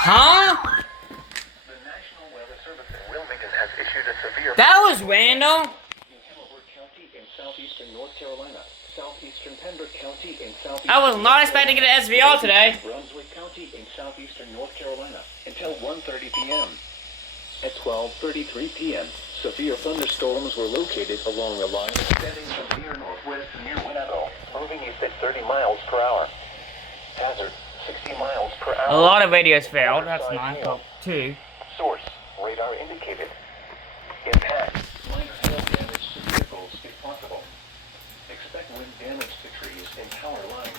Huh? The National Weather Service in Wilmington has issued a severe... That was random. County in southeastern North Carolina, southeastern Pembroke County in southeastern... I was not expecting to get an SVR today. Brunswick County in southeastern North Carolina until 1:30 p.m. At 12:33 p.m., severe thunderstorms were located along the line extending from near northwest to near Winnebago, moving east at 30 miles per hour. Hazard, 60 miles per hour. A lot of videos failed. That's nice. Well, 2. Source, radar indicated. Impact, light hail damage to vehicles if possible. Expect wind damage to trees and power lines.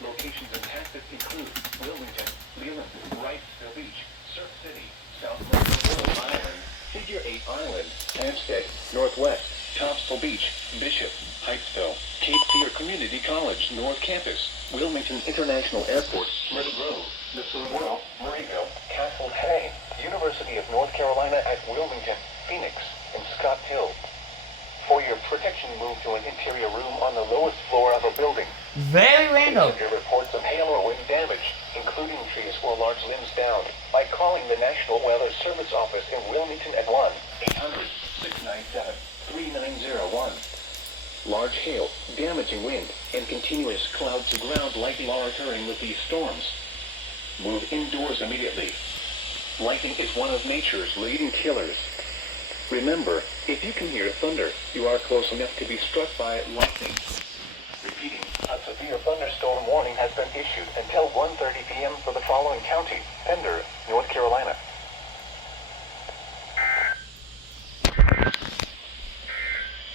Locations impacted include Wilmington, Leland, Wrightsville Beach, Surf City, Southwest Rhode Island, Figure 8 Island, Hampstead, Northwest, Topsail Beach, Bishop, Hightsville, Cape Fear Community College, North Campus, Wilmington International Airport, Myrtle Grove, Mississauga, Murrayville, Castle Hay, University of North Carolina at Wilmington, Phoenix, and Scott Hill. For your protection, move to an interior room on the lowest floor of a building. Very random. Your reports of hail or wind damage, including trees or large limbs down, by calling the National Weather Service office in Wilmington at 1-800-697-3901. Large hail, damaging wind, and continuous clouds to ground lightning are occurring with these storms. Move indoors immediately. Lightning is one of nature's leading killers. Remember, if you can hear thunder, you are close enough to be struck by lightning. Repeating, a severe thunderstorm warning has been issued until 1:30 p.m. for the following county: Pender, North Carolina.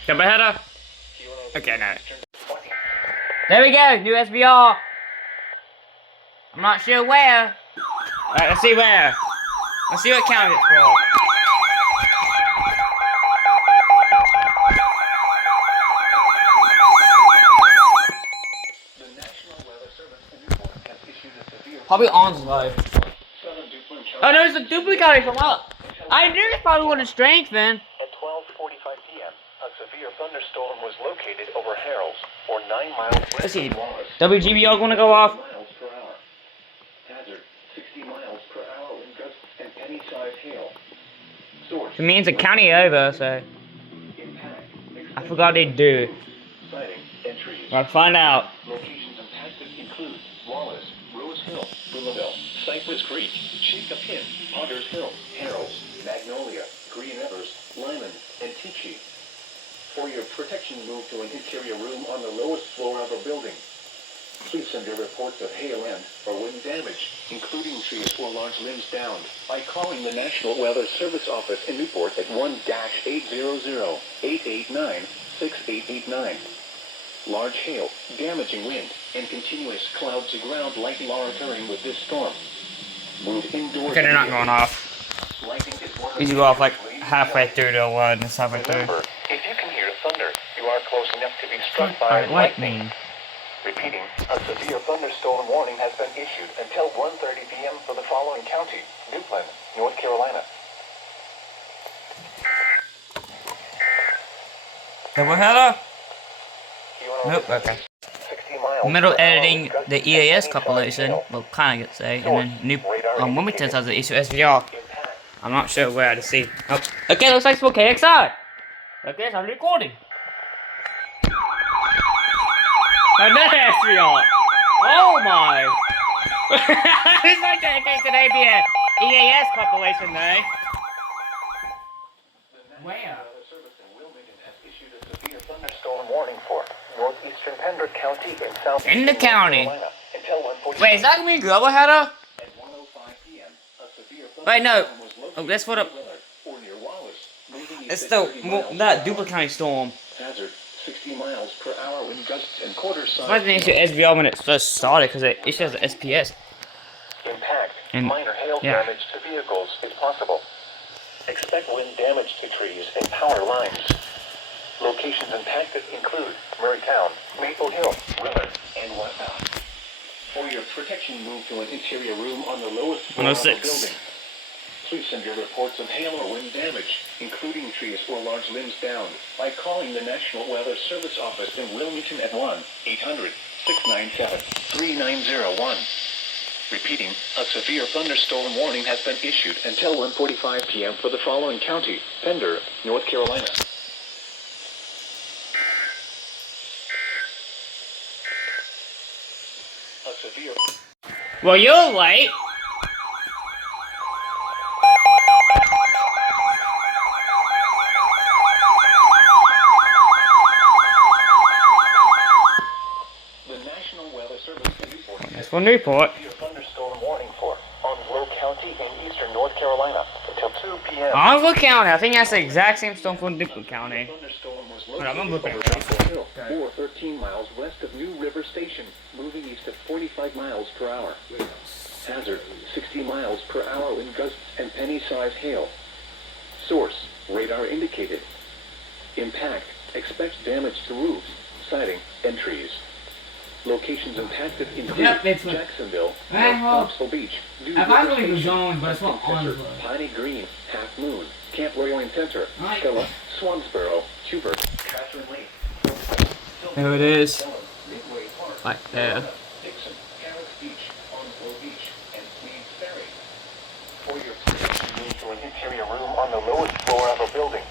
Come ahead. Okay, no. There we go, new SVR. I'm not sure where. Alright, let's see where. Let's see what county it's for. Probably Onslow. Oh no, it's a duplicate from up. I knew it probably wouldn't strengthen. At 12:45 p.m., a severe thunderstorm was located over Harrells, or 9 miles west Let's see. of Wallace. WGBR gonna go off. Miles per hour. Hazard, 60 miles per hour in gusts and any-size hail. Source. It means a county over, so Impact. I forgot they'd do. Sighting, entries. I'll find out. Locations impacted include Wallace, Rose Hill, Willowville, Cypress Creek, Jacob Pin, Potter's Hill, Harrells, Magnolia, Green Evers, Lyman, and Tichy. For your protection, move to an interior room on the lowest floor of a building. Please send your reports of hail and or wind damage, including trees or large limbs down, by calling the National Weather Service office in Newport at 1-800-889-6889. Large hail, damaging wind, and continuous clouds to ground lightning are occurring with this storm. Move indoors. Okay, they're not going off. These go off like halfway through to one, it's halfway through. Remember, if you can hear thunder, you are close enough to be struck by lightning. Lightning. Repeating, a severe thunderstorm warning has been issued until 1:30 p.m. for the following county: Duplin, North Carolina. Double header? Nope, okay. 60 miles Middle per hour editing with gusts the and EAS any compilation, size hail. well, kind of get say, and then Wilmington has the issue SVR. I'm not sure where to see. Oh, okay, looks like it's for KXI. Okay, so I'm recording. Another SVR. Oh my. It's like okay, today be a EAS compilation day. Where? Thunderstorm warning for northeastern Pembroke County and south In the county. until 1:45. Wait, is that gonna be double header? At 1:05 p.m., a severe Wait, no. thunderstorm was Oh, that's for the. or near Wallace, moving It's east the at 30 miles that per duplicate county storm. hour. Hazard 60 miles per hour wind gusts and quarter size. Why didn't it issue SVR when it first started? Because it issues an SPS. Impact. And- Minor hail yeah. damage to vehicles is possible. Expect wind damage to trees and power lines. Locations impacted include Murraytown, Maple Hill, Willard, and whatnot. For your protection, move to an interior room on the lowest floor of the 106. building. Please send your reports of hail or wind damage, including trees or large limbs down, by calling the National Weather Service office in Wilmington at 1-800-697-3901. Repeating, a severe thunderstorm warning has been issued until 1:45 p.m. for the following county: Pender, North Carolina. A severe... Well, you're late. The National Weather Service in Newport That's for Newport. severe thunderstorm warning for Onslow County in eastern North Carolina until 2 p.m. Onslow County. I think that's the exact same storm for Newport County. Thunderstorm was Hold on, I'm located looking over at Chapel Hill, or 13 miles west of New River Station, moving east at 45 miles per hour. Hazard, 60 miles per hour in gusts and penny-sized hail. Source, radar indicated. Impact, expect damage to roofs, siding, and trees. Locations impacted include Yep, it's a- Jacksonville, Well, North Knoxville Beach, New I River believe it was Station, on, but it's not Hunting Center, on. Piney Green, Half Moon, Camp Royal Center, Right. Skella, Swansboro, Hubert, Catherine Lake, There it is. Midway Park, Right there. Dixon, Carrots Beach, Onslow Beach, and Swedes Ferry. For your protection, move to an interior room on the lowest floor of a building.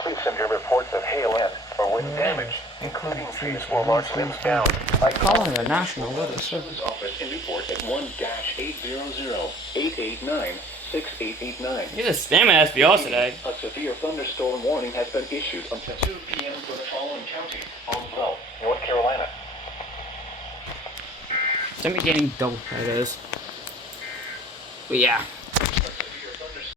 Please send your reports of hail in or wind damage, including trees or large limbs down, by Calling the National Weather Service. office in Newport at 1-800-889-6889. You're just spamming SBR today. A severe thunderstorm warning has been issued until 2 p.m. for the following county: Onslow, North Carolina. Send me getting dull, it is. But yeah.